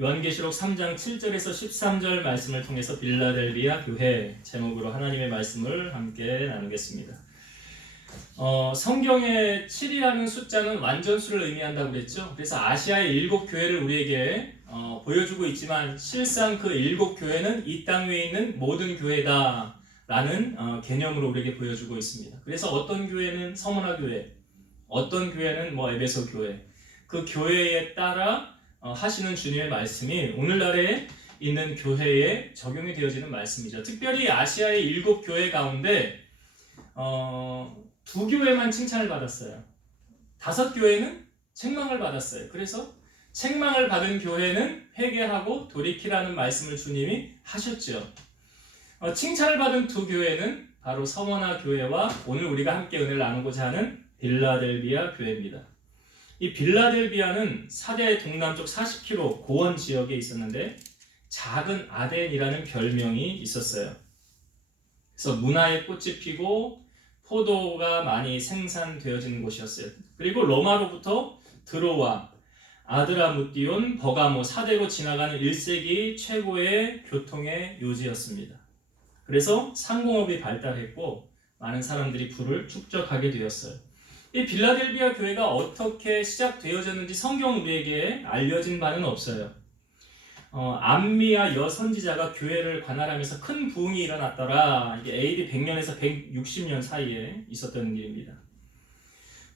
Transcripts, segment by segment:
요한계시록 3장 7절에서 13절 말씀을 통해서 빌라델비아 교회 제목으로 하나님의 말씀을 함께 나누겠습니다. 성경의 7이라는 숫자는 완전수를 의미한다고 그랬죠. 그래서 아시아의 7교회를 우리에게 보여주고 있지만 실상 그 7교회는 이 땅 위에 있는 모든 교회다라는 개념으로 우리에게 보여주고 있습니다. 그래서 어떤 교회는 서문화 교회, 어떤 교회는 에베소 교회, 그 교회에 따라 하시는 주님의 말씀이 오늘날에 있는 교회에 적용이 되어지는 말씀이죠. 특별히 아시아의 7교회 가운데 2교회만 칭찬을 받았어요. 5교회는 책망을 받았어요. 그래서 책망을 받은 교회는 회개하고 돌이키라는 말씀을 주님이 하셨죠. 칭찬을 받은 2교회는 바로 서머나 교회와 오늘 우리가 함께 은혜를 나누고자 하는 빌라델비아 교회입니다. 이 빌라델비아는 사대 동남쪽 40km 고원 지역에 있었는데 작은 아덴이라는 별명이 있었어요. 그래서 문화의 꽃이 피고 포도가 많이 생산되어지는 곳이었어요. 그리고 로마로부터 드로아, 아드라무띠온, 버가모 4대로 지나가는 1세기 최고의 교통의 요지였습니다. 그래서 상공업이 발달했고 많은 사람들이 부를 축적하게 되었어요. 이 빌라델비아 교회가 어떻게 시작되어졌는지 성경 우리에게 알려진 바는 없어요. 암미아 여선지자가 교회를 관할하면서 큰 부흥이 일어났더라. 이게 AD 100년에서 160년 사이에 있었던 일입니다.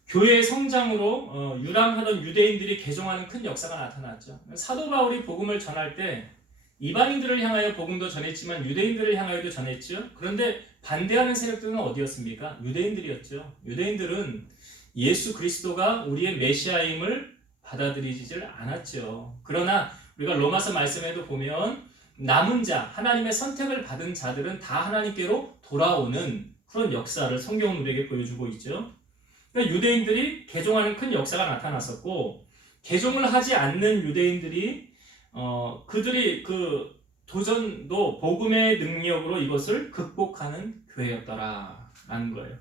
교회의 성장으로 유랑하던 유대인들이 개종하는 큰 역사가 나타났죠. 사도 바울이 복음을 전할 때 이방인들을 향하여 복음도 전했지만 유대인들을 향하여도 전했죠. 그런데 반대하는 세력들은 어디였습니까? 유대인들이었죠. 유대인들은 예수 그리스도가 우리의 메시아임을 받아들이지를 않았죠. 그러나 우리가 로마서 말씀에도 보면 남은 자, 하나님의 선택을 받은 자들은 다 하나님께로 돌아오는 그런 역사를 성경은 우리에게 보여주고 있죠. 그러니까 유대인들이 개종하는 큰 역사가 나타났었고, 개종을 하지 않는 유대인들이 그들이 그 도전도 복음의 능력으로 이것을 극복하는 교회였더라라는 거예요.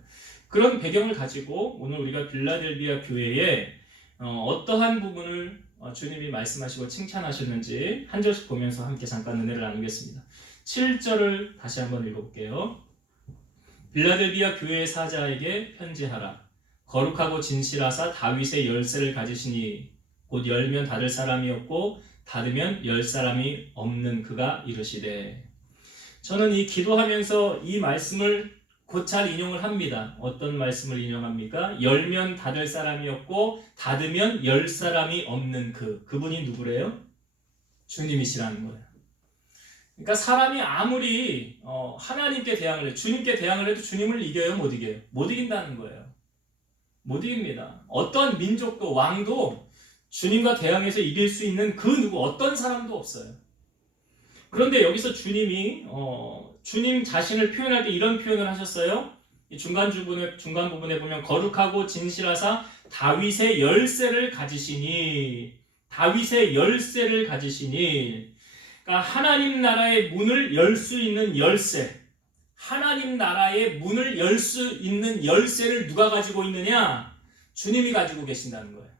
그런 배경을 가지고 오늘 우리가 빌라델비아 교회의 어떠한 부분을 주님이 말씀하시고 칭찬하셨는지 한 절씩 보면서 함께 잠깐 은혜를 나누겠습니다. 7절을 다시 한번 읽어볼게요. 빌라델비아 교회의 사자에게 편지하라. 거룩하고 진실하사 다윗의 열쇠를 가지시니 곧 열면 닫을 사람이 없고 닫으면 열 사람이 없는 그가 이르시되. 저는 이 기도하면서 이 말씀을 곧잘 인용을 합니다. 어떤 말씀을 인용합니까? 열면 닫을 사람이 없고 닫으면 열 사람이 없는 그분이 누구래요? 주님이시라는 거예요. 그러니까 사람이 아무리 하나님께 대항을 해도, 주님께 대항을 해도 주님을 이겨요? 못 이겨요? 못 이긴다는 거예요. 못 이깁니다. 어떤 민족도 왕도 주님과 대항해서 이길 수 있는 그 누구 어떤 사람도 없어요. 그런데 여기서 주님이 주님 자신을 표현할 때 이런 표현을 하셨어요. 이 중간 부분에 보면 거룩하고 진실하사 다윗의 열쇠를 가지시니, 다윗의 열쇠를 가지시니, 그러니까 하나님 나라의 문을 열 수 있는 열쇠, 하나님 나라의 문을 열 수 있는 열쇠를 누가 가지고 있느냐? 주님이 가지고 계신다는 거예요.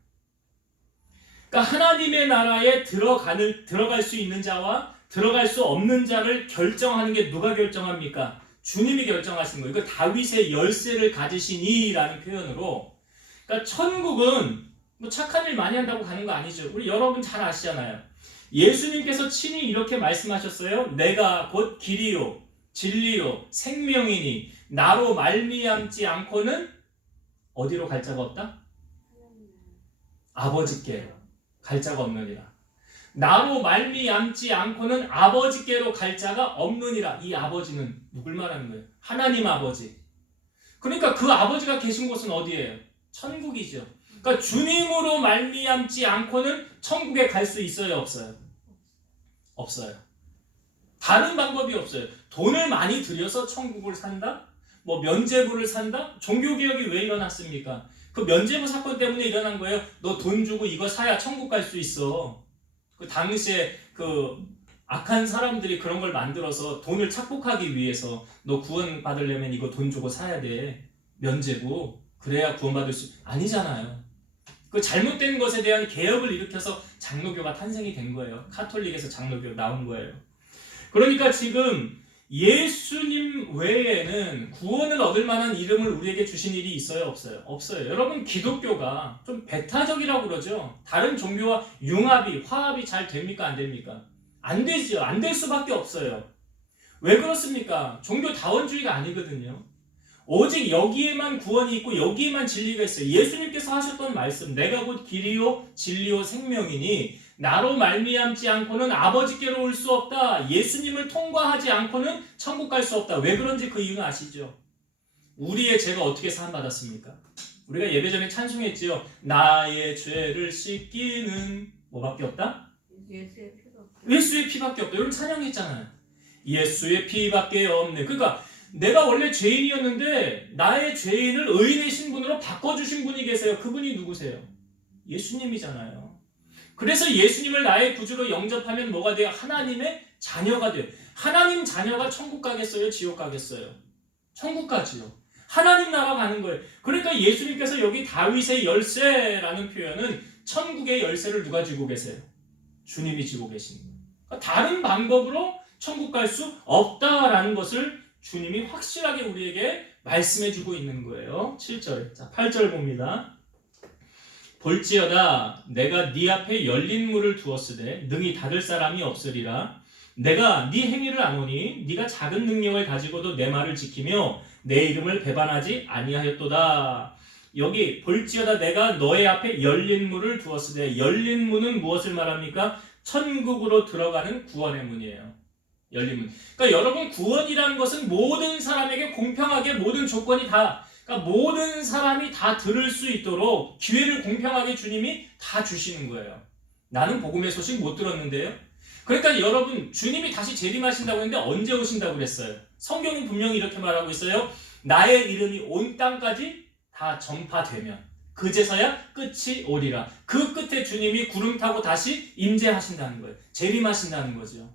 그러니까 하나님의 나라에 들어갈 수 있는 자와 들어갈 수 없는 자를 결정하는 게 누가 결정합니까? 주님이 결정하시는 거예요. 이거 다윗의 열쇠를 가지시니라는 표현으로, 그러니까 천국은 착한 일 많이 한다고 가는 거 아니죠. 우리 여러분 잘 아시잖아요. 예수님께서 친히 이렇게 말씀하셨어요. 내가 곧 길이요 진리요 생명이니 나로 말미암지 않고는 어디로 갈 자가 없다? 아버지께로 갈 자가 없느니라. 나로 말미암지 않고는 아버지께로 갈 자가 없느니라. 이 아버지는 누굴 말하는 거예요? 하나님 아버지. 그러니까 그 아버지가 계신 곳은 어디예요? 천국이죠. 그러니까 주님으로 말미암지 않고는 천국에 갈 수 있어요, 없어요? 없어요. 다른 방법이 없어요. 돈을 많이 들여서 천국을 산다? 면죄부를 산다? 종교개혁이 왜 일어났습니까? 그 면죄부 사건 때문에 일어난 거예요. 너 돈 주고 이거 사야 천국 갈 수 있어. 그 당시에 그 악한 사람들이 그런 걸 만들어서 돈을 착복하기 위해서 너 구원 받으려면 이거 돈 주고 사야 돼. 면죄부. 그래야 구원 받을 수 아니잖아요. 그 잘못된 것에 대한 개혁을 일으켜서 장로교가 탄생이 된 거예요. 카톨릭에서 장로교 나온 거예요. 그러니까 지금 예수님 외에는 구원을 얻을 만한 이름을 우리에게 주신 일이 있어요? 없어요? 없어요. 여러분, 기독교가 좀 배타적이라고 그러죠. 다른 종교와 융합이, 화합이 잘 됩니까? 안 됩니까? 안 되죠. 안 될 수밖에 없어요. 왜 그렇습니까? 종교 다원주의가 아니거든요. 오직 여기에만 구원이 있고 여기에만 진리가 있어요. 예수님께서 하셨던 말씀, 내가 곧 길이요 진리요 생명이니 나로 말미암지 않고는 아버지께로 올 수 없다. 예수님을 통과하지 않고는 천국 갈 수 없다. 왜 그런지 그 이유는 아시죠? 우리의 죄가 어떻게 사함받았습니까? 우리가 예배 전에 찬송했지요. 나의 죄를 씻기는 뭐밖에 없다? 예수의 피밖에 없다. 여러분 찬양했잖아요. 예수의 피밖에 없네. 그러니까 내가 원래 죄인이었는데 나의 죄인을 의인의 신분으로 바꿔주신 분이 계세요. 그분이 누구세요? 예수님이잖아요. 그래서 예수님을 나의 구주로 영접하면 뭐가 돼요? 하나님의 자녀가 돼요. 하나님 자녀가 천국 가겠어요? 지옥 가겠어요? 천국 가지요. 하나님 나라 가는 거예요. 그러니까 예수님께서 여기 다윗의 열쇠라는 표현은 천국의 열쇠를 누가 쥐고 계세요? 주님이 쥐고 계시는 거예요. 그러니까 다른 방법으로 천국 갈 수 없다라는 것을 주님이 확실하게 우리에게 말씀해주고 있는 거예요. 7절. 자, 8절 봅니다. 볼지어다 내가 네 앞에 열린 문을 두었으되 능히 닫을 사람이 없으리라. 내가 네 행위를 아노니 네가 작은 능력을 가지고도 내 말을 지키며 내 이름을 배반하지 아니하였도다. 여기 볼지어다 내가 너의 앞에 열린 문을 두었으되 열린 문은 무엇을 말합니까? 천국으로 들어가는 구원의 문이에요. 열린 문. 그러니까 여러분, 구원이라는 것은 모든 사람에게 공평하게 모든 조건이 다, 그러니까 모든 사람이 다 들을 수 있도록 기회를 공평하게 주님이 다 주시는 거예요. 나는 복음의 소식 못 들었는데요. 그러니까 여러분, 주님이 다시 재림하신다고 했는데 언제 오신다고 그랬어요? 성경은 분명히 이렇게 말하고 있어요. 나의 이름이 온 땅까지 다 전파되면 그제서야 끝이 오리라. 그 끝에 주님이 구름 타고 다시 임재하신다는 거예요. 재림하신다는 거죠.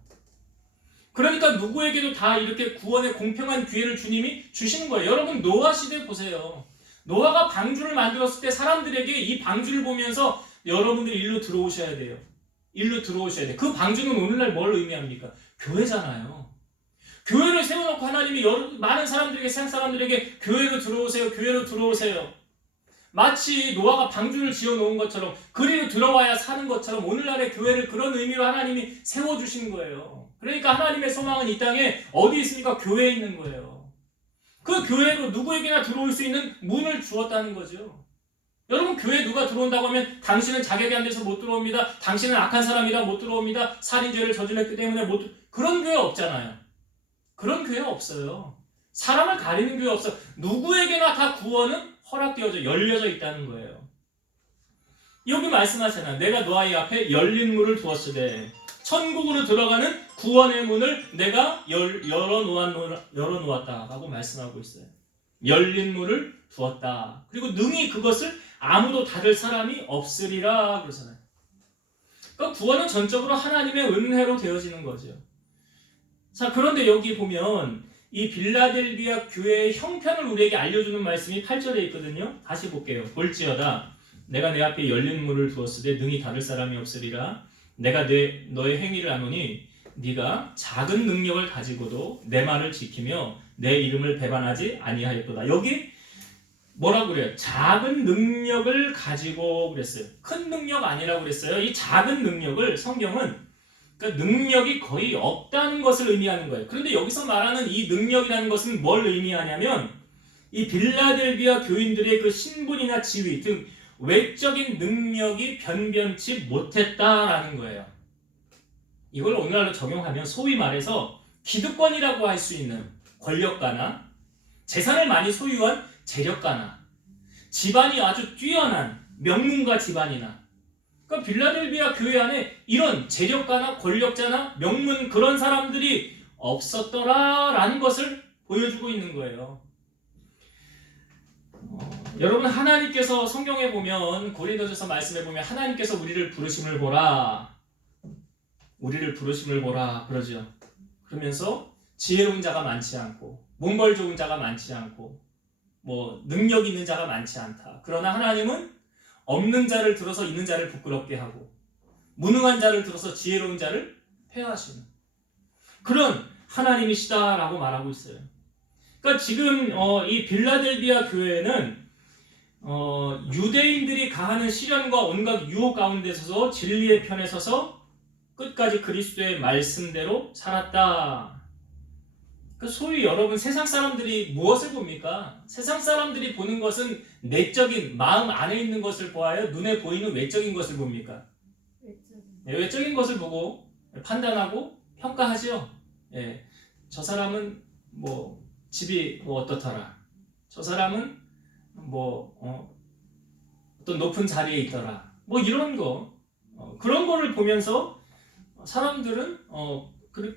그러니까 누구에게도 다 이렇게 구원의 공평한 기회를 주님이 주시는 거예요. 여러분, 노아 시대 보세요. 노아가 방주를 만들었을 때 사람들에게 이 방주를 보면서 여러분들이 일로 들어오셔야 돼요. 일로 들어오셔야 돼요. 그 방주는 오늘날 뭘 의미합니까? 교회잖아요. 교회를 세워놓고 하나님이 많은 사람들에게, 세상 사람들에게 교회로 들어오세요. 교회로 들어오세요. 마치 노아가 방주를 지어놓은 것처럼, 그리로 들어와야 사는 것처럼 오늘날의 교회를 그런 의미로 하나님이 세워주신 거예요. 그러니까 하나님의 소망은 이 땅에 어디 있습니까? 교회에 있는 거예요. 그 교회로 누구에게나 들어올 수 있는 문을 주었다는 거죠. 여러분, 교회에 누가 들어온다고 하면 당신은 자격이 안 돼서 못 들어옵니다. 당신은 악한 사람이라 못 들어옵니다. 살인죄를 저질렀기 때문에 그런 교회 없잖아요. 그런 교회 없어요. 사람을 가리는 교회 없어요. 누구에게나 다 구원은 허락되어져 열려져 있다는 거예요. 여기 말씀하잖아요. 내가 너희 앞에 열린 문을 두었으되 천국으로 들어가는 구원의 문을 내가 열어놓았다라고 말씀하고 있어요. 열린 문을 두었다. 그리고 능히 그것을 아무도 닫을 사람이 없으리라 그러잖아요. 그러니까 구원은 전적으로 하나님의 은혜로 되어지는 거죠. 자, 그런데 여기 보면 이 빌라델비아 교회의 형편을 우리에게 알려주는 말씀이 8절에 있거든요. 다시 볼게요. 볼지어다 내가 내 앞에 열린 문을 두었으되 능히 닫을 사람이 없으리라. 내가 너의 행위를 아노니 네가 작은 능력을 가지고도 내 말을 지키며 내 이름을 배반하지 아니하였도다. 여기 뭐라고 그래요? 작은 능력을 가지고 그랬어요. 큰 능력 아니라고 그랬어요. 이 작은 능력을 성경은, 그러니까 능력이 거의 없다는 것을 의미하는 거예요. 그런데 여기서 말하는 이 능력이라는 것은 뭘 의미하냐면 이 빌라델비아 교인들의 그 신분이나 지위 등 외적인 능력이 변변치 못했다라는 거예요. 이걸 오늘날로 적용하면 소위 말해서 기득권이라고 할 수 있는 권력가나 재산을 많이 소유한 재력가나 집안이 아주 뛰어난 명문가 집안이나, 그러니까 빌라델비아 교회 안에 이런 재력가나 권력자나 명문 그런 사람들이 없었더라라는 것을 보여주고 있는 거예요. 여러분, 하나님께서 성경에 보면 고린도전서 말씀에 보면 하나님께서 우리를 부르심을 보라 그러죠. 그러면서 지혜로운 자가 많지 않고 문벌 좋은 자가 많지 않고 뭐 능력 있는 자가 많지 않다. 그러나 하나님은 없는 자를 들어서 있는 자를 부끄럽게 하고 무능한 자를 들어서 지혜로운 자를 폐하시는 그런 하나님이시다라고 말하고 있어요. 그러니까 지금 이 빌라델비아 교회는 유대인들이 가하는 시련과 온갖 유혹 가운데 서서 진리의 편에 서서 끝까지 그리스도의 말씀대로 살았다. 소위 여러분 세상 사람들이 무엇을 봅니까? 세상 사람들이 보는 것은 내적인 마음 안에 있는 것을 보아요? 눈에 보이는 외적인 것을 봅니까? 외적인 것을 보고 판단하고 평가하죠. 예, 저 사람은 뭐 집이 뭐 어떻더라. 저 사람은 뭐 어떤 높은 자리에 있더라. 뭐 이런 거 그런 거를 보면서 사람들은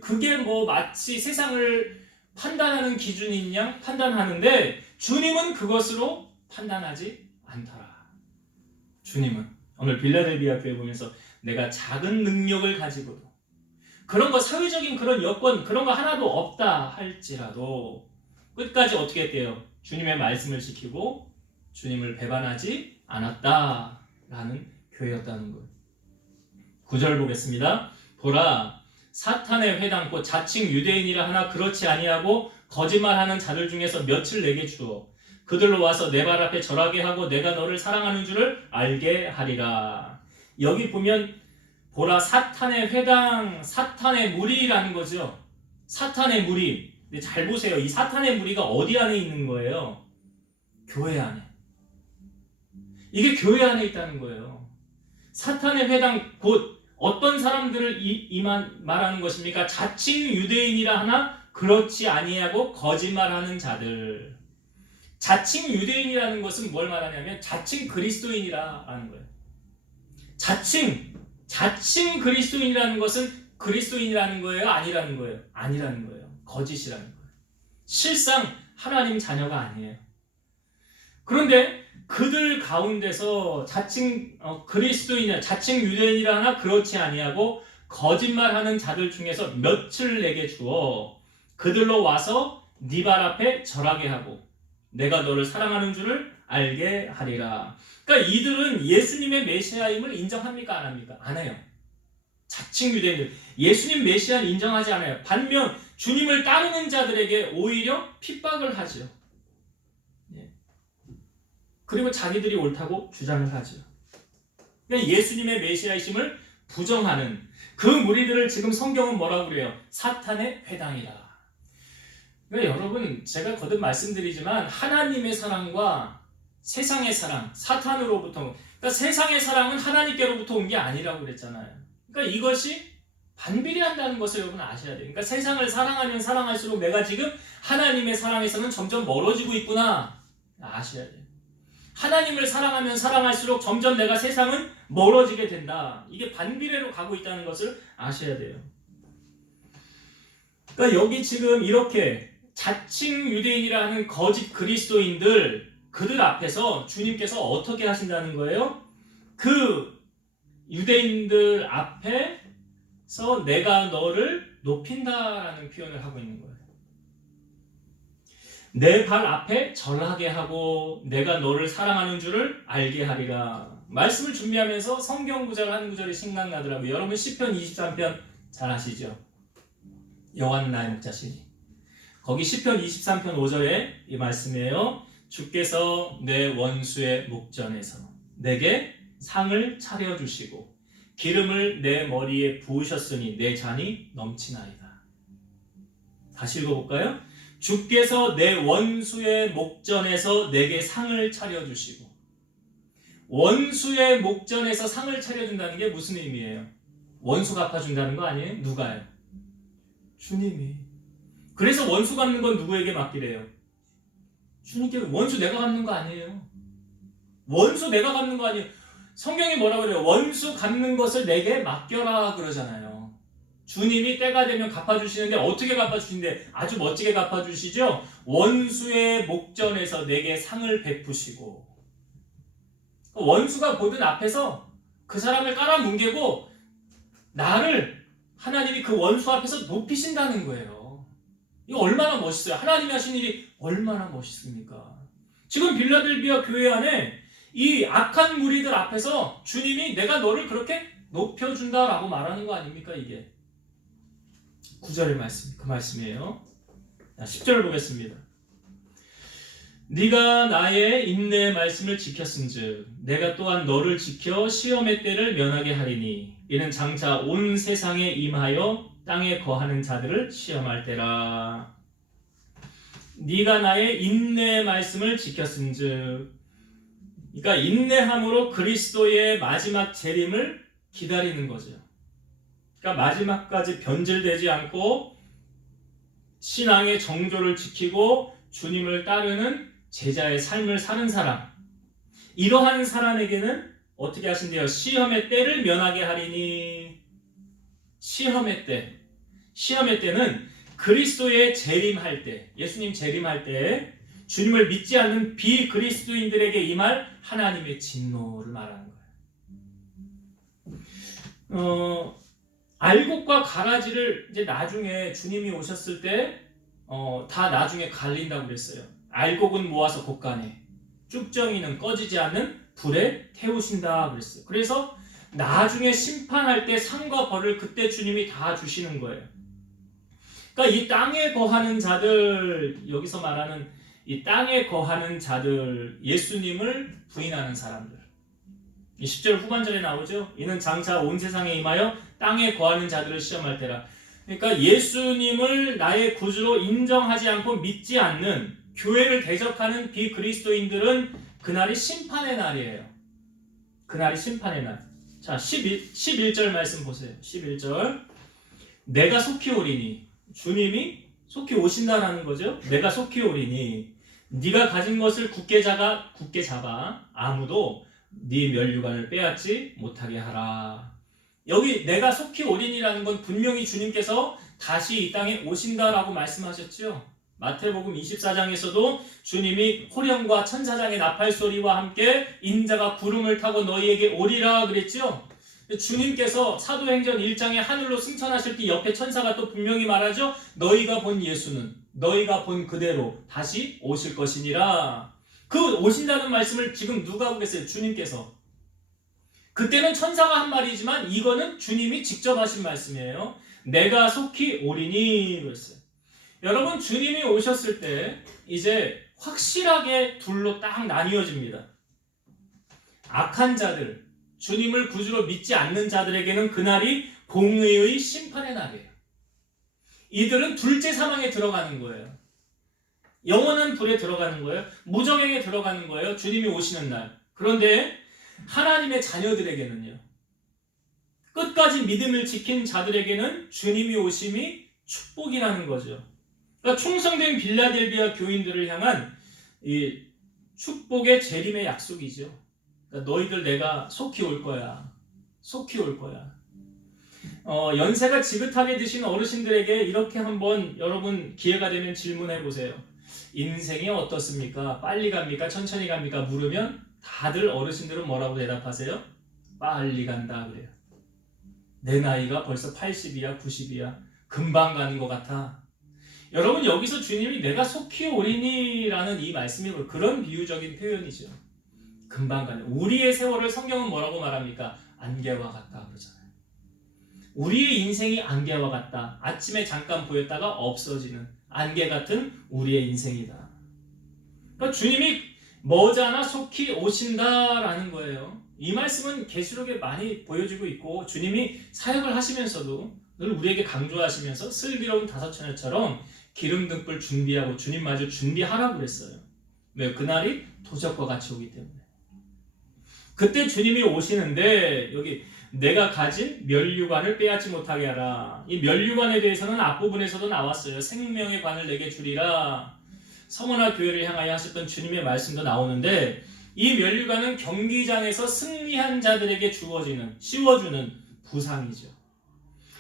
그게 뭐 마치 세상을 판단하는 기준인 양 판단하는데 주님은 그것으로 판단하지 않더라. 주님은 오늘 빌라델비아 교회 보면서 내가 작은 능력을 가지고도 그런 거 사회적인 그런 여건 그런 거 하나도 없다 할지라도 끝까지 어떻게 했대요? 주님의 말씀을 지키고 주님을 배반하지 않았다라는 교회였다는 것. 9절 보겠습니다. 보라 사탄의 회당 곧 자칭 유대인이라 하나 그렇지 아니하고 거짓말하는 자들 중에서 몇을 내게 주어 그들로 와서 내 발 앞에 절하게 하고 내가 너를 사랑하는 줄을 알게 하리라. 여기 보면 보라 사탄의 회당 사탄의 무리라는 거죠. 사탄의 무리. 근데 잘 보세요. 이 사탄의 무리가 어디 안에 있는 거예요? 교회 안에. 이게 교회 안에 있다는 거예요. 사탄의 회당 곧 어떤 사람들을 말하는 것입니까? 자칭 유대인이라 하나 그렇지 아니하고 거짓말하는 자들. 자칭 유대인이라는 것은 뭘 말하냐면 자칭 그리스도인이라는 거예요. 자칭 그리스도인이라는 것은 그리스도인이라는 거예요? 아니라는 거예요? 아니라는 거예요. 거짓이라는 거예요. 실상 하나님 자녀가 아니에요. 그런데 그들 가운데서 자칭 그리스도인이나 자칭 유대인이라 하나 그렇지 아니하고 거짓말하는 자들 중에서 몇을 내게 주어 그들로 와서 네 발 앞에 절하게 하고 내가 너를 사랑하는 줄을 알게 하리라. 그러니까 이들은 예수님의 메시아임을 인정합니까? 안 합니까? 안 해요. 자칭 유대인들 예수님 메시아를 인정하지 않아요. 반면 주님을 따르는 자들에게 오히려 핍박을 하죠. 그리고 자기들이 옳다고 주장을 하죠. 그러니까 예수님의 메시아이심을 부정하는 그 무리들을 지금 성경은 뭐라고 그래요? 사탄의 회당이라. 그러니까 여러분 제가 거듭 말씀드리지만 하나님의 사랑과 세상의 사랑, 사탄으로부터 그러니까 세상의 사랑은 하나님께로부터 온 게 아니라고 그랬잖아요. 그러니까 이것이 반비례한다는 것을 여러분 아셔야 돼요. 그러니까 세상을 사랑하면 사랑할수록 내가 지금 하나님의 사랑에서는 점점 멀어지고 있구나 아셔야 돼요. 하나님을 사랑하면 사랑할수록 점점 내가 세상은 멀어지게 된다. 이게 반비례로 가고 있다는 것을 아셔야 돼요. 그러니까 여기 지금 이렇게 자칭 유대인이라 하는 거짓 그리스도인들 그들 앞에서 주님께서 어떻게 하신다는 거예요? 그 유대인들 앞에서 내가 너를 높인다라는 표현을 하고 있는 거예요. 내 발 앞에 절하게 하고 내가 너를 사랑하는 줄을 알게 하리라. 말씀을 준비하면서 성경 구절 한 구절이 생각나더라고요. 여러분 시편 23편 잘 아시죠? 여호와는 나의 목자시니. 거기 시편 23편 5절에 이 말씀이에요. 주께서 내 원수의 목전에서 내게 상을 차려주시고 기름을 내 머리에 부으셨으니 내 잔이 넘치나이다. 다시 읽어볼까요? 주께서 내 원수의 목전에서 내게 상을 차려주시고 원수의 목전에서 상을 차려준다는 게 무슨 의미예요? 원수 갚아준다는 거 아니에요? 누가요? 주님이. 그래서 원수 갚는 건 누구에게 맡기래요? 주님께. 원수 내가 갚는 거 아니에요. 원수 내가 갚는 거 아니에요. 성경이 뭐라고 그래요? 원수 갚는 것을 내게 맡겨라 그러잖아요. 주님이 때가 되면 갚아주시는데 어떻게 갚아주시는데 아주 멋지게 갚아주시죠? 원수의 목전에서 내게 상을 베푸시고 원수가 보던 앞에서 그 사람을 깔아뭉개고 나를 하나님이 그 원수 앞에서 높이신다는 거예요. 이거 얼마나 멋있어요. 하나님이 하신 일이 얼마나 멋있습니까? 지금 빌라델비아 교회 안에 이 악한 무리들 앞에서 주님이 내가 너를 그렇게 높여준다라고 말하는 거 아닙니까 이게? 9절의 말씀, 그 말씀이에요. 10절 보겠습니다. 네가 나의 인내의 말씀을 지켰은즉 내가 또한 너를 지켜 시험의 때를 면하게 하리니 이는 장차 온 세상에 임하여 땅에 거하는 자들을 시험할 때라. 네가 나의 인내의 말씀을 지켰은즉, 그러니까 인내함으로 그리스도의 마지막 재림을 기다리는 거죠. 그러니까 마지막까지 변질되지 않고 신앙의 정조를 지키고 주님을 따르는 제자의 삶을 사는 사람, 이러한 사람에게는 어떻게 하신대요? 시험의 때를 면하게 하리니. 시험의 때는 그리스도의 재림할 때, 예수님 재림할 때 주님을 믿지 않는 비그리스도인들에게 임할 하나님의 진노를 말하는 거예요. 알곡과 가라지를 이제 나중에 주님이 오셨을 때 다 나중에 갈린다고 그랬어요. 알곡은 모아서 곳간에, 쭉정이는 꺼지지 않는 불에 태우신다 그랬어요. 그래서 나중에 심판할 때 상과 벌을 그때 주님이 다 주시는 거예요. 그러니까 이 땅에 거하는 자들, 여기서 말하는 이 땅에 거하는 자들, 예수님을 부인하는 사람들. 10절 후반절에 나오죠. 이는 장차 온 세상에 임하여 땅에 거하는 자들을 시험할 때라. 그러니까 예수님을 나의 구주로 인정하지 않고 믿지 않는, 교회를 대적하는 비그리스도인들은 그날이 심판의 날이에요. 그날이 심판의 날. 자, 11절 말씀 보세요. 11절. 내가 속히 오리니, 주님이 속히 오신다라는 거죠. 내가 속히 오리니 네가 가진 것을 굳게 잡아 아무도 네 면류관을 빼앗지 못하게 하라. 여기 내가 속히 오리니라는 건 분명히 주님께서 다시 이 땅에 오신다라고 말씀하셨죠. 마태복음 24장에서도 주님이 호령과 천사장의 나팔소리와 함께 인자가 구름을 타고 너희에게 오리라 그랬죠. 주님께서 사도행전 1장에 하늘로 승천하실 때 옆에 천사가 또 분명히 말하죠. 너희가 본 예수는 너희가 본 그대로 다시 오실 것이니라. 그 오신다는 말씀을 지금 누가 하고 계세요? 주님께서. 그때는 천사가 한 말이지만 이거는 주님이 직접 하신 말씀이에요. 내가 속히 오리니 그랬어요. 여러분, 주님이 오셨을 때 이제 확실하게 둘로 딱 나뉘어집니다. 악한 자들, 주님을 구주로 믿지 않는 자들에게는 그날이 공의의 심판의 날이에요. 이들은 둘째 사망에 들어가는 거예요. 영원한 불에 들어가는 거예요. 무정행에 들어가는 거예요. 주님이 오시는 날. 그런데 하나님의 자녀들에게는요, 끝까지 믿음을 지킨 자들에게는 주님이 오심이 축복이라는 거죠. 그러니까 충성된 빌라델비아 교인들을 향한 이 축복의 재림의 약속이죠. 그러니까 너희들 내가 속히 올 거야. 속히 올 거야. 연세가 지긋하게 드신 어르신들에게 이렇게 한번 여러분 기회가 되면 질문해 보세요. 인생이 어떻습니까? 빨리 갑니까? 천천히 갑니까? 물으면 다들 어르신들은 뭐라고 대답하세요? 빨리 간다 그래요. 내 나이가 벌써 80이야 90이야 금방 가는 것 같아. 여러분, 여기서 주님이 내가 속히 오리니라는 이 말씀이 그런 비유적인 표현이죠. 금방 가는, 우리의 세월을 성경은 뭐라고 말합니까? 안개와 같다 그러잖아요. 우리의 인생이 안개와 같다. 아침에 잠깐 보였다가 없어지는 안개 같은 우리의 인생이다. 그러니까 주님이 머지않아 속히 오신다라는 거예요. 이 말씀은 계시록에 많이 보여지고 있고 주님이 사역을 하시면서도 늘 우리에게 강조하시면서 슬기로운 다섯 처녀처럼 기름 등불 준비하고 주님 마저 준비하라고 그랬어요. 왜? 그날이 도적과 같이 오기 때문에. 그때 주님이 오시는데 여기 내가 가진 면류관을 빼앗지 못하게 하라. 이 면류관에 대해서는 앞부분에서도 나왔어요. 생명의 관을 내게 주리라. 성원아 교회를 향하여 하셨던 주님의 말씀도 나오는데, 이 면류관은 경기장에서 승리한 자들에게 씌워주는 부상이죠.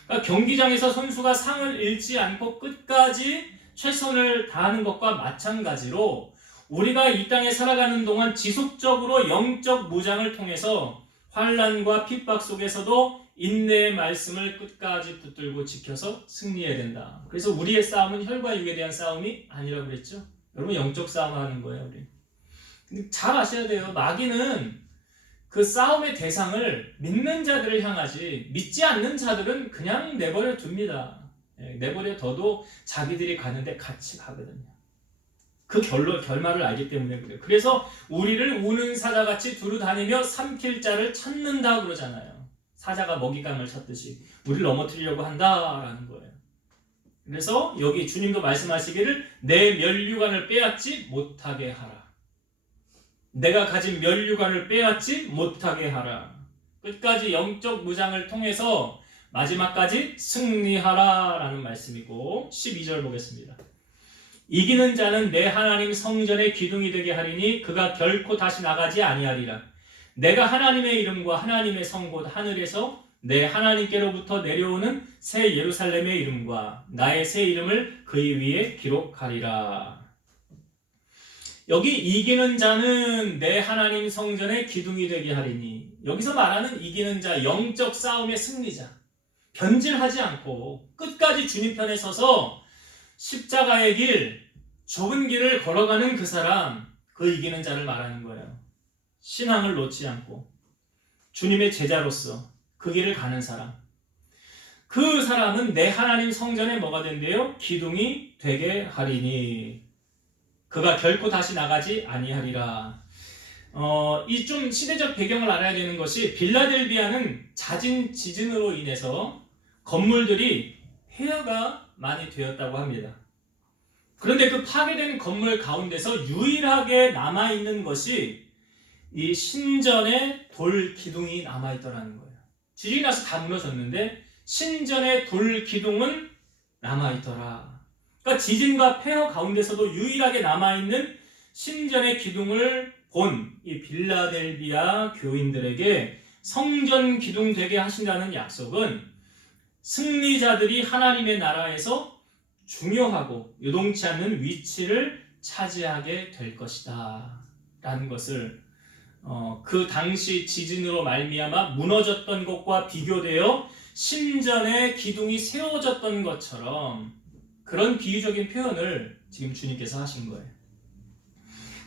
그러니까 경기장에서 선수가 상을 잃지 않고 끝까지 최선을 다하는 것과 마찬가지로 우리가 이 땅에 살아가는 동안 지속적으로 영적 무장을 통해서 환난과 핍박 속에서도 인내의 말씀을 끝까지 붙들고 지켜서 승리해야 된다. 그래서 우리의 싸움은 혈과 육에 대한 싸움이 아니라고 그랬죠. 여러분, 영적 싸움 하는 거예요. 우리. 근데 잘 아셔야 돼요. 마귀는 그 싸움의 대상을 믿는 자들을 향하지 믿지 않는 자들은 그냥 내버려 둡니다. 내버려 둬도 자기들이 가는데 같이 가거든요. 그 결말을 알기 때문에 그래요. 그래서 우리를 우는 사자같이 두루 다니며 삼킬 자를 찾는다 그러잖아요. 사자가 먹이감을 찾듯이 우리를 넘어뜨리려고 한다라는 거예요. 그래서 여기 주님도 말씀하시기를 내 면류관을 빼앗지 못하게 하라. 내가 가진 면류관을 빼앗지 못하게 하라. 끝까지 영적 무장을 통해서 마지막까지 승리하라 라는 말씀이고 12절 보겠습니다. 이기는 자는 내 하나님 성전의 기둥이 되게 하리니 그가 결코 다시 나가지 아니하리라. 내가 하나님의 이름과 하나님의 성 곧 하늘에서 내 하나님께로부터 내려오는 새 예루살렘의 이름과 나의 새 이름을 그의 위에 기록하리라. 여기 이기는 자는 내 하나님 성전의 기둥이 되게 하리니 여기서 말하는 이기는 자, 영적 싸움의 승리자, 변질하지 않고 끝까지 주님 편에 서서 십자가의 길, 좁은 길을 걸어가는 그 사람, 그 이기는 자를 말하는 거예요. 신앙을 놓지 않고 주님의 제자로서 그 길을 가는 사람, 그 사람은 내 하나님 성전에 뭐가 된대요? 기둥이 되게 하리니 그가 결코 다시 나가지 아니하리라. 이 좀 시대적 배경을 알아야 되는 것이 빌라델비아는 잦은 지진으로 인해서 건물들이 폐허가 많이 되었다고 합니다. 그런데 그 파괴된 건물 가운데서 유일하게 남아있는 것이 이 신전의 돌 기둥이 남아있더라는 거예요. 지진이 나서 다 무너졌는데 신전의 돌 기둥은 남아있더라. 그러니까 지진과 폐허 가운데서도 유일하게 남아있는 신전의 기둥을 본 이 빌라델비아 교인들에게 성전 기둥 되게 하신다는 약속은 승리자들이 하나님의 나라에서 중요하고 요동치 않는 위치를 차지하게 될 것이다 라는 것을 그 당시 지진으로 말미암아 무너졌던 것과 비교되어 신전의 기둥이 세워졌던 것처럼 그런 비유적인 표현을 지금 주님께서 하신 거예요.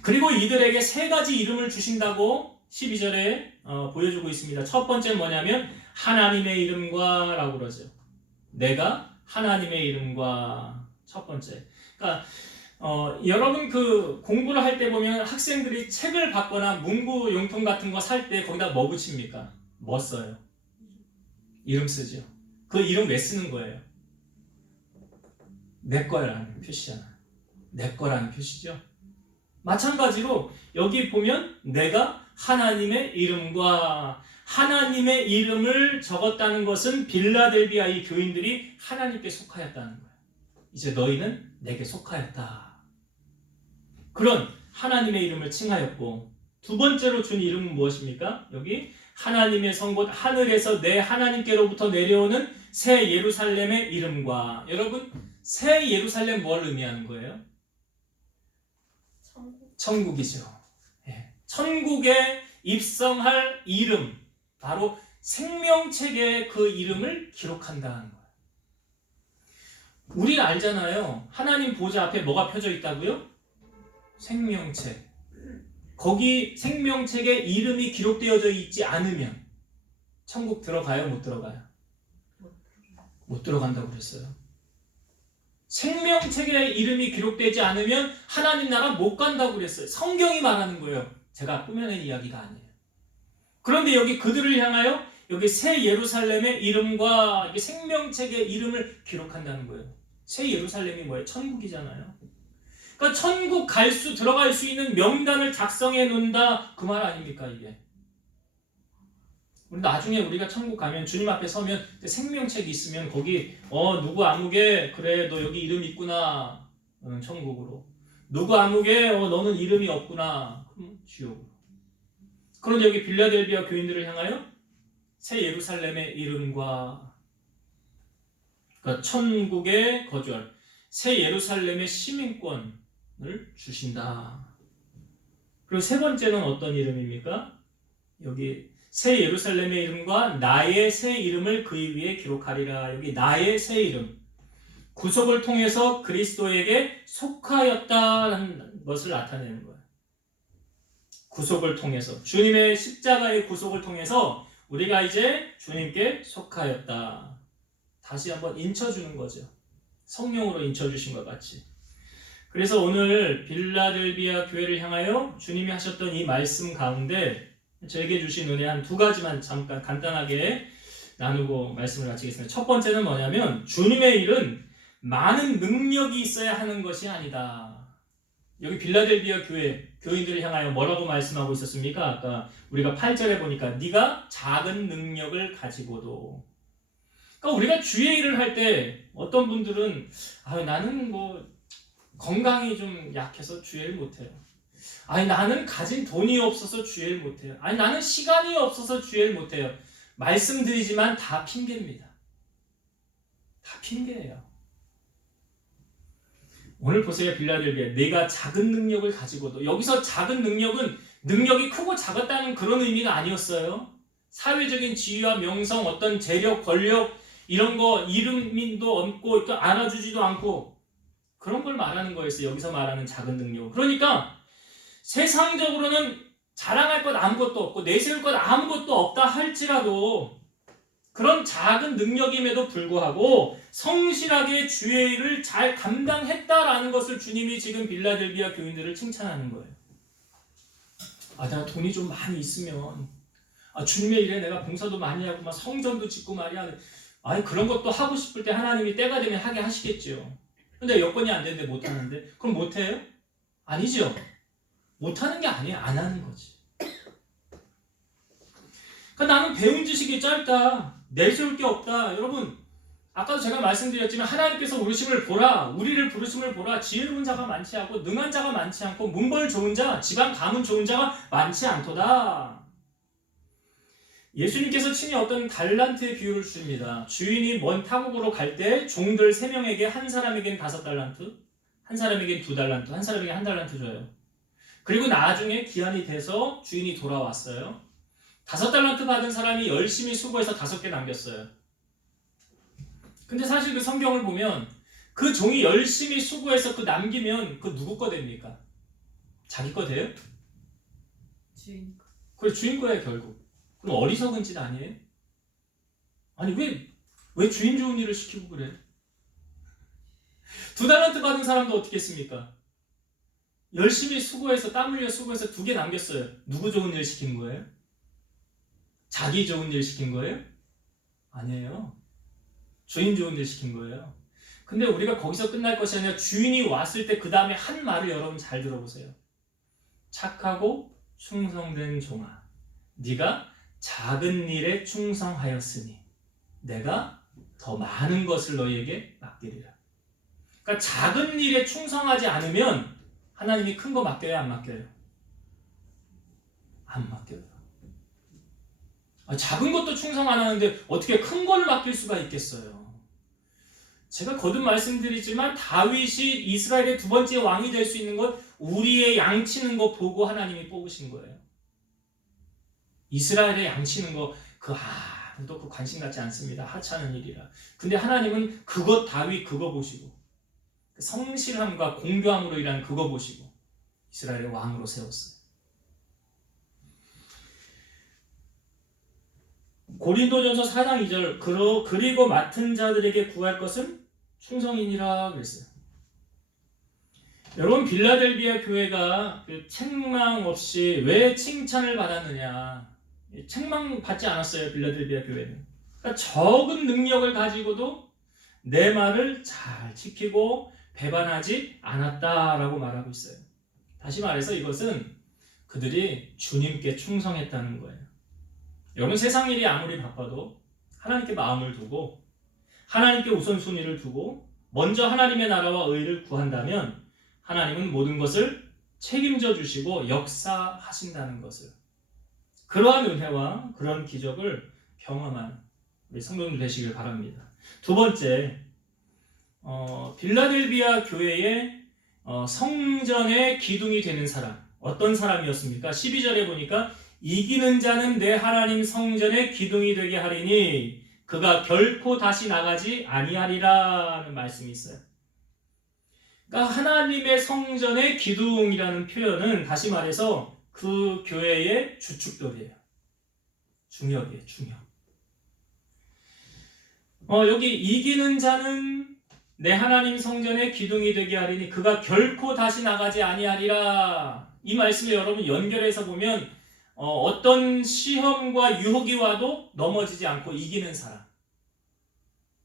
그리고 이들에게 세 가지 이름을 주신다고 12절에 보여주고 있습니다. 첫 번째는 뭐냐면 하나님의 이름과 라고 그러죠. 내가 하나님의 이름과 첫 번째. 그러니까 여러분 그 공부를 할 때 보면 학생들이 책을 받거나 문구 용품 같은 거 살 때 거기다 뭐 붙입니까? 뭐 써요? 이름 쓰죠. 그 이름 왜 쓰는 거예요? 내 거라는 표시잖아요. 내 거라는 표시죠. 마찬가지로 여기 보면 내가 하나님의 이름과 하나님의 이름을 적었다는 것은 빌라델비아 이 교인들이 하나님께 속하였다는 거예요. 이제 너희는 내게 속하였다. 그런 하나님의 이름을 칭하였고 두 번째로 준 이름은 무엇입니까? 여기 하나님의 성 곧 하늘에서 내 하나님께로부터 내려오는 새 예루살렘의 이름과 여러분 새 예루살렘 뭘 의미하는 거예요? 천국이죠. 천국에 입성할 이름, 바로 생명책에 그 이름을 기록한다는 거예요. 우리 알잖아요. 하나님 보좌 앞에 뭐가 펴져 있다고요? 생명책. 거기 생명책에 이름이 기록되어져 있지 않으면 천국 들어가요? 못 들어가요? 못 들어간다고 그랬어요. 생명책에 이름이 기록되지 않으면 하나님 나라 못 간다고 그랬어요. 성경이 말하는 거예요. 제가 꾸며낸 이야기가 아니에요. 그런데 여기 그들을 향하여 여기 새 예루살렘의 이름과 생명책의 이름을 기록한다는 거예요. 새 예루살렘이 뭐예요? 천국이잖아요. 그러니까 천국 들어갈 수 있는 명단을 작성해 놓는다 그 말 아닙니까 이게? 나중에 우리가 천국 가면 주님 앞에 서면 생명책이 있으면 거기 누구 아무개 그래 너 여기 이름 있구나 천국으로 누구 아무개 너는 이름이 없구나 지옥으로. 그런데 여기 빌라델비아 교인들을 향하여 새 예루살렘의 이름과 그러니까 천국의 거주할 새 예루살렘의 시민권을 주신다. 그리고 세 번째는 어떤 이름입니까? 여기 새 예루살렘의 이름과 나의 새 이름을 그의 위에 기록하리라. 여기 나의 새 이름. 구속을 통해서 그리스도에게 속하였다는 것을 나타내는 거예요. 구속을 통해서, 주님의 십자가의 구속을 통해서 우리가 이제 주님께 속하였다. 다시 한번 인쳐주는 거죠. 성령으로 인쳐주신 것 같이. 그래서 오늘 빌라델비아 교회를 향하여 주님이 하셨던 이 말씀 가운데 저에게 주신 은혜 한 두 가지만 잠깐 간단하게 나누고 말씀을 마치겠습니다. 첫 번째는 뭐냐면 주님의 일은 많은 능력이 있어야 하는 것이 아니다. 여기 빌라델비아 교회 교인들을 향하여 뭐라고 말씀하고 있었습니까? 아까 우리가 8절에 보니까 네가 작은 능력을 가지고도. 그러니까 우리가 주의 일을 할 때 어떤 분들은 나는 뭐 건강이 좀 약해서 주의 일 못해요. 나는 가진 돈이 없어서 주의 일 못해요. 나는 시간이 없어서 주의 일 못해요. 말씀드리지만 다 핑계입니다. 다 핑계예요. 오늘 보세요. 빌라델비아 내가 작은 능력을 가지고도, 여기서 작은 능력은 능력이 크고 작았다는 그런 의미가 아니었어요. 사회적인 지위와 명성, 어떤 재력, 권력 이런 거 이름도 없고 알아주지도 않고 그런 걸 말하는 거였어요. 여기서 말하는 작은 능력. 그러니까 세상적으로는 자랑할 것 아무것도 없고 내세울 것 아무것도 없다 할지라도 그런 작은 능력임에도 불구하고 성실하게 주의 일을 잘 감당했다라는 것을 주님이 지금 빌라델비아 교인들을 칭찬하는 거예요. 내가 돈이 좀 많이 있으면 주님의 일에 내가 봉사도 많이 하고 막 성전도 짓고 말이야. 그런 것도 하고 싶을 때 하나님이 때가 되면 하게 하시겠죠. 근데 여건이 안 되는데 못 하는데 그럼 못 해요? 아니죠. 못 하는 게 아니에요. 안 하는 거지. 그러니까 나는 배운 지식이 짧다. 내세울 게 없다. 여러분, 아까도 제가 말씀드렸지만 하나님께서 우리를 부르심을 보라. 지혜로운 자가 많지 않고 능한 자가 많지 않고 문벌 좋은 자, 지방 가문 좋은 자가 많지 않도다. 예수님께서 친히 어떤 달란트의 비유를 주십니다. 주인이 먼 타국으로 갈 때 종들 3명에게 한 사람에겐 5달란트, 한 사람에겐 2달란트, 한 사람에겐 1달란트 줘요. 그리고 나중에 기한이 돼서 주인이 돌아왔어요. 5달란트 받은 사람이 열심히 수고해서 5개 남겼어요. 근데 사실 그 성경을 보면 그 종이 열심히 수고해서 그 남기면 그 누구 거 됩니까? 자기 거 돼요? 주인 거. 그래, 주인 거야 결국. 그럼 어리석은 짓 아니에요? 왜 주인 좋은 일을 시키고 그래? 2달란트 받은 사람도 어떻게 했습니까? 열심히 수고해서 땀 흘려 수고해서 2개 남겼어요. 누구 좋은 일 시킨 거예요? 자기 좋은 일 시킨 거예요? 아니에요. 주인 좋은 일 시킨 거예요. 근데 우리가 거기서 끝날 것이 아니라 주인이 왔을 때 그 다음에 한 말을 여러분 잘 들어보세요. 착하고 충성된 종아, 네가 작은 일에 충성하였으니 내가 더 많은 것을 너희에게 맡기리라. 그러니까 작은 일에 충성하지 않으면 하나님이 큰 거 맡겨요, 안 맡겨요? 안 맡겨요. 작은 것도 충성 안 하는데 어떻게 큰 걸 맡길 수가 있겠어요? 제가 거듭 말씀드리지만 다윗이 이스라엘의 2번째 왕이 될 수 있는 건 우리의 양치는 거 보고 하나님이 뽑으신 거예요. 이스라엘의 양치는 거 아무도 그 관심 갖지 않습니다. 하찮은 일이라. 근데 하나님은 다윗 그거 보시고 성실함과 공교함으로 일한 그거 보시고 이스라엘의 왕으로 세웠어요. 고린도전서 4장 2절 그리고 맡은 자들에게 구할 것은 충성이니라 그랬어요. 여러분 빌라델비아 교회가 책망 없이 왜 칭찬을 받았느냐? 책망 받지 않았어요. 빌라델비아 교회는. 그러니까 적은 능력을 가지고도 내 말을 잘 지키고 배반하지 않았다라고 말하고 있어요. 다시 말해서 이것은 그들이 주님께 충성했다는 거예요. 여러분 세상 일이 아무리 바빠도 하나님께 마음을 두고 하나님께 우선순위를 두고 먼저 하나님의 나라와 의를 구한다면 하나님은 모든 것을 책임져 주시고 역사하신다는 것을, 그러한 은혜와 그런 기적을 경험한 우리 성도들 되시길 바랍니다. 두 번째, 빌라델비아 교회의 성전의 기둥이 되는 사람, 어떤 사람이었습니까? 12절에 보니까 이기는 자는 내 하나님 성전의 기둥이 되게 하리니 그가 결코 다시 나가지 아니하리라는 말씀이 있어요. 그러니까 하나님의 성전의 기둥이라는 표현은 다시 말해서 그 교회의 주축돌이에요. 중역이에요. 중역. 여기 이기는 자는 내 하나님 성전의 기둥이 되게 하리니 그가 결코 다시 나가지 아니하리라. 이 말씀을 여러분 연결해서 보면 어떤 시험과 유혹이 와도 넘어지지 않고 이기는 사람.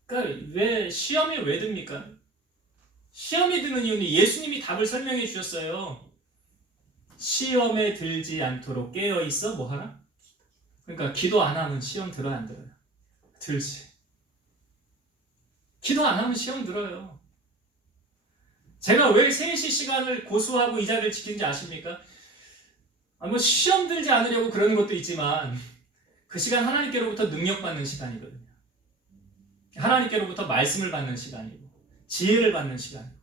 그러니까 왜 시험이 왜 듭니까? 시험이 드는 이유는 예수님이 답을 설명해 주셨어요. 시험에 들지 않도록 깨어 있어 뭐 하나? 그러니까 기도 안 하면 시험 들어요, 안 들어요? 들지. 기도 안 하면 시험 들어요. 제가 왜 3시 시간을 고수하고 이 자리를 지키는지 아십니까? 뭐 시험 들지 않으려고 그러는 것도 있지만 그 시간 하나님께로부터 능력받는 시간이거든요. 하나님께로부터 말씀을 받는 시간이고 지혜를 받는 시간이고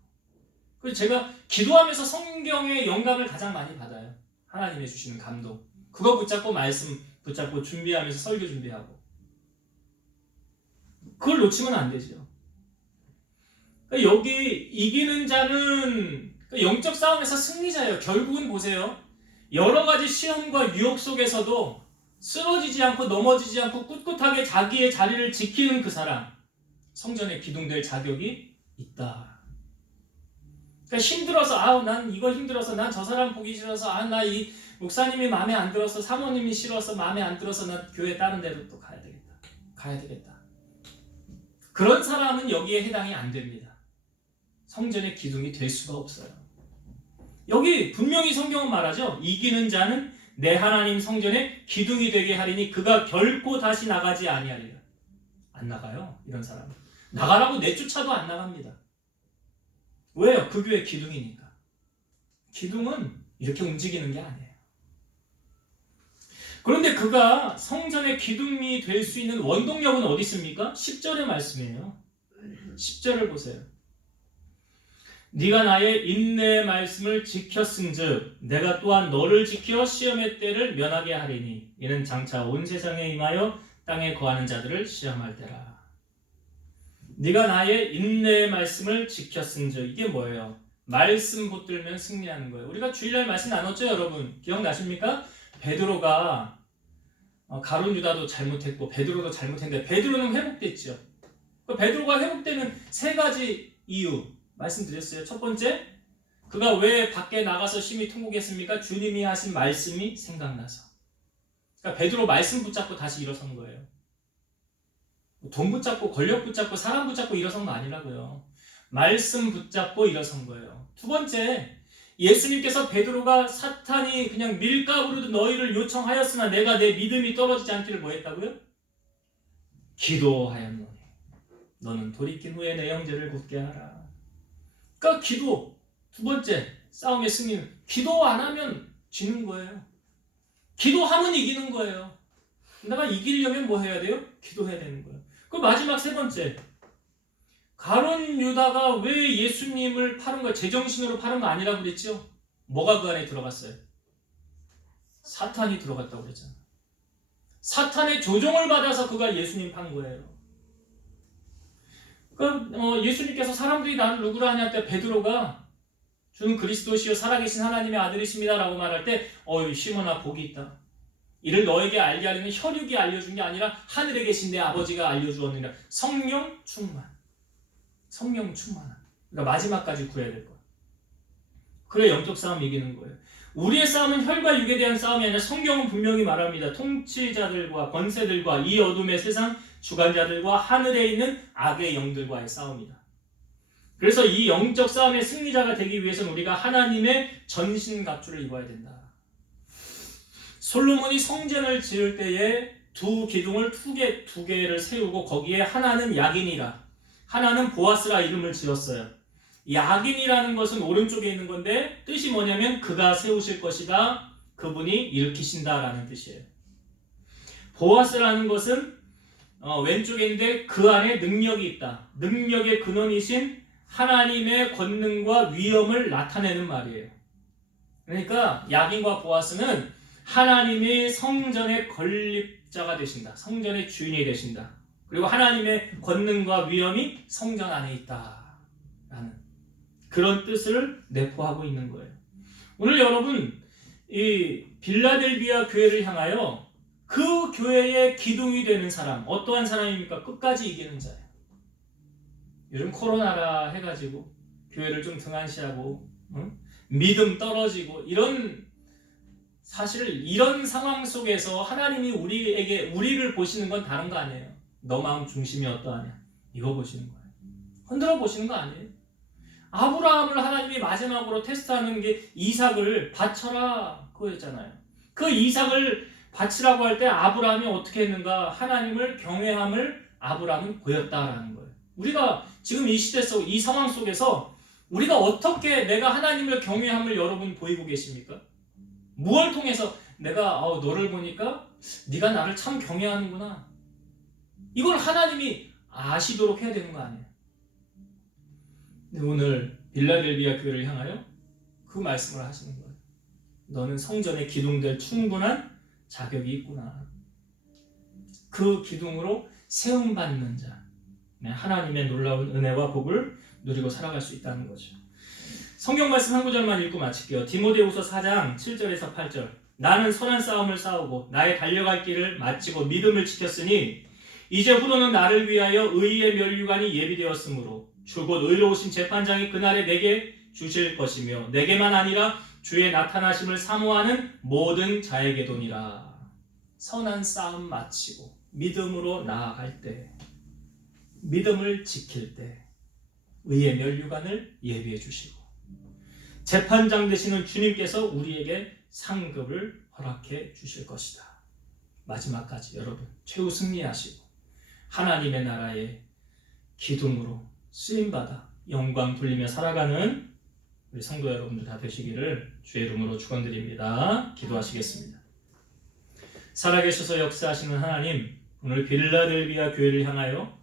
그래서 제가 기도하면서 성경의 영감을 가장 많이 받아요. 하나님의 주시는 감동. 그거 붙잡고 말씀 붙잡고 준비하면서 설교 준비하고 그걸 놓치면 안 되죠. 여기 이기는 자는 영적 싸움에서 승리자예요. 결국은 보세요. 여러 가지 시험과 유혹 속에서도 쓰러지지 않고 넘어지지 않고 꿋꿋하게 자기의 자리를 지키는 그 사람. 성전에 기둥될 자격이 있다. 그러니까 힘들어서 난 이거 힘들어서 난 저 사람 보기 싫어서 나 이 목사님이 마음에 안 들어서 사모님이 싫어서 마음에 안 들어서 난 교회 다른 데로 또 가야 되겠다. 그런 사람은 여기에 해당이 안 됩니다. 성전의 기둥이 될 수가 없어요. 여기 분명히 성경은 말하죠. 이기는 자는 내 하나님 성전의 기둥이 되게 하리니 그가 결코 다시 나가지 아니하리라. 안 나가요. 이런 사람은. 나가라고 내쫓아도 안 나갑니다. 왜요? 그 교회 기둥이니까. 기둥은 이렇게 움직이는 게 아니에요. 그런데 그가 성전의 기둥이 될 수 있는 원동력은 어디 있습니까? 10절의 말씀이에요. 10절을 보세요. 네가 나의 인내의 말씀을 지켰은즉 내가 또한 너를 지켜 시험의 때를 면하게 하리니 이는 장차 온 세상에 임하여 땅에 거하는 자들을 시험할 때라. 네가 나의 인내의 말씀을 지켰은즉 이게 뭐예요? 말씀 붙들면 승리하는 거예요. 우리가 주일날 말씀 나눴죠, 여러분? 기억나십니까? 베드로가 가룟 유다도 잘못했고 베드로도 잘못했는데 베드로는 회복됐죠. 베드로가 회복되는 3가지 이유 말씀드렸어요. 첫 번째, 그가 왜 밖에 나가서 심히 통곡했습니까? 주님이 하신 말씀이 생각나서. 그러니까 베드로 말씀 붙잡고 다시 일어선 거예요. 돈 붙잡고 권력 붙잡고 사람 붙잡고 일어선 거 아니라고요. 말씀 붙잡고 일어선 거예요. 두 번째, 예수님께서 베드로가 사탄이 그냥 밀가루로 너희를 요청하였으나 내가 내 믿음이 떨어지지 않기를 뭐 했다고요? 기도하였노니 너는 돌이킨 후에 내 형제를 굳게 하라. 그러니까 기도. 두 번째, 싸움의 승리는 기도 안 하면 지는 거예요. 기도하면 이기는 거예요. 내가 이기려면 뭐 해야 돼요? 기도해야 되는 거예요. 그 마지막 3번째, 가룟 유다가 왜 예수님을 파는 거예요? 제정신으로 파는 거 아니라고 그랬죠? 뭐가 그 안에 들어갔어요? 사탄이 들어갔다고 그랬잖아요. 사탄의 조종을 받아서 그가 예수님 판 거예요. 예수님께서 사람들이 나를 누구라 하냐 때 베드로가 주는 그리스도시요 살아계신 하나님의 아들이십니다 라고 말할 때 시몬아 복이 있다. 이를 너에게 알게 하려는 혈육이 알려준 게 아니라 하늘에 계신 내 아버지가 알려주었느니라. 성령 충만. 그러니까 마지막까지 구해야 될 거야. 그래 영적 싸움 이기는 거예요. 우리의 싸움은 혈과 육에 대한 싸움이 아니라 성경은 분명히 말합니다. 통치자들과 권세들과 이 어둠의 세상 주관자들과 하늘에 있는 악의 영들과의 싸움이다. 그래서 이 영적 싸움의 승리자가 되기 위해서는 우리가 하나님의 전신갑주를 입어야 된다. 솔로몬이 성전을 지을 때에 2 기둥을 2개를 세우고 거기에 하나는 야긴이라 하나는 보아스라 이름을 지었어요. 야긴이라는 것은 오른쪽에 있는 건데 뜻이 뭐냐면 그가 세우실 것이다. 그분이 일으키신다라는 뜻이에요. 보아스라는 것은 왼쪽에 있는데 그 안에 능력이 있다. 능력의 근원이신 하나님의 권능과 위엄을 나타내는 말이에요. 그러니까 야긴과 보아스는 하나님의 성전의 건립자가 되신다. 성전의 주인이 되신다. 그리고 하나님의 권능과 위엄이 성전 안에 있다라는 그런 뜻을 내포하고 있는 거예요. 오늘 여러분 이 빌라델비아 교회를 향하여 그 교회의 기둥이 되는 사람, 어떠한 사람입니까? 끝까지 이기는 자예요. 요즘 코로나라 해가지고 교회를 좀 등한시하고 믿음 떨어지고 사실 이런 상황 속에서 하나님이 우리를 보시는 건 다른 거 아니에요. 너 마음 중심이 어떠하냐 이거 보시는 거예요. 흔들어 보시는 거 아니에요. 아브라함을 하나님이 마지막으로 테스트하는 게 이삭을 바쳐라 그거였잖아요. 그 이삭을 바치라고 할 때 아브라함이 어떻게 했는가? 하나님을 경외함을 아브라함은 보였다라는 거예요. 우리가 지금 이 시대 속 이 상황 속에서 우리가 어떻게 내가 하나님을 경외함을 여러분 보이고 계십니까? 무엇을 통해서 내가 너를 보니까 네가 나를 참 경외하는구나. 이걸 하나님이 아시도록 해야 되는 거 아니에요. 근데 오늘 빌라델비아 교회를 향하여 그 말씀을 하시는 거예요. 너는 성전에 기둥될 충분한 자격이 있구나. 그 기둥으로 세움받는 자, 하나님의 놀라운 은혜와 복을 누리고 살아갈 수 있다는 거죠. 성경 말씀 한 구절만 읽고 마칠게요. 디모데후서 4장 7절에서 8절. 나는 선한 싸움을 싸우고 나의 달려갈 길을 마치고 믿음을 지켰으니 이제 후로는 나를 위하여 의의 면류관이 예비되었으므로 주 곧 의로우신 재판장이 그날에 내게 주실 것이며 내게만 아니라 주의 나타나심을 사모하는 모든 자에게도니라. 선한 싸움 마치고 믿음으로 나아갈 때, 믿음을 지킬 때 의의 면류관을 예비해 주시고 재판장 되시는 주님께서 우리에게 상급을 허락해 주실 것이다. 마지막까지 여러분 최후 승리하시고 하나님의 나라의 기둥으로 쓰임받아 영광 돌리며 살아가는 우리 성도 여러분들 다 되시기를 주의 이름으로 축원드립니다. 기도하시겠습니다. 살아계셔서 역사하시는 하나님, 오늘 빌라델비아 교회를 향하여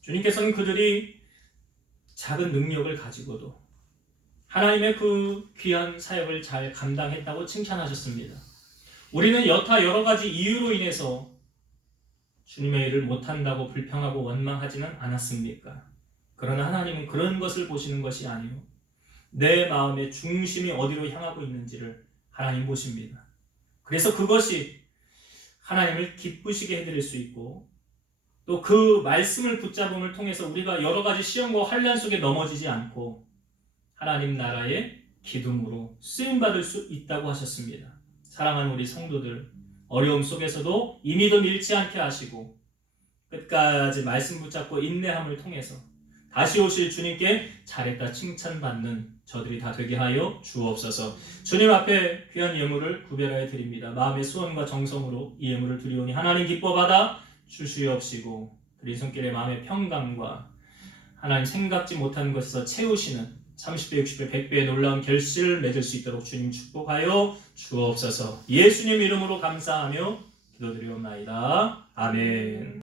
주님께서는 그들이 작은 능력을 가지고도 하나님의 그 귀한 사역을 잘 감당했다고 칭찬하셨습니다. 우리는 여타 여러 가지 이유로 인해서 주님의 일을 못한다고 불평하고 원망하지는 않았습니까? 그러나 하나님은 그런 것을 보시는 것이 아니요 내 마음의 중심이 어디로 향하고 있는지를 하나님 보십니다. 그래서 그것이 하나님을 기쁘시게 해드릴 수 있고 또 그 말씀을 붙잡음을 통해서 우리가 여러 가지 시험과 환난 속에 넘어지지 않고 하나님 나라의 기둥으로 쓰임받을 수 있다고 하셨습니다. 사랑하는 우리 성도들, 어려움 속에서도 이 믿음 잃지 않게 하시고 끝까지 말씀 붙잡고 인내함을 통해서 다시 오실 주님께 잘했다 칭찬받는 저들이 다 되게 하여 주옵소서. 주님 앞에 귀한 예물을 구별하여 드립니다. 마음의 소원과 정성으로 이 예물을 드리오니 하나님 기뻐받아 주시옵시고 드린 손길의 마음의 평강과 하나님 생각지 못한 것에서 채우시는 30배, 60배, 100배의 놀라운 결실을 맺을 수 있도록 주님 축복하여 주옵소서. 예수님 이름으로 감사하며 기도드리옵나이다. 아멘.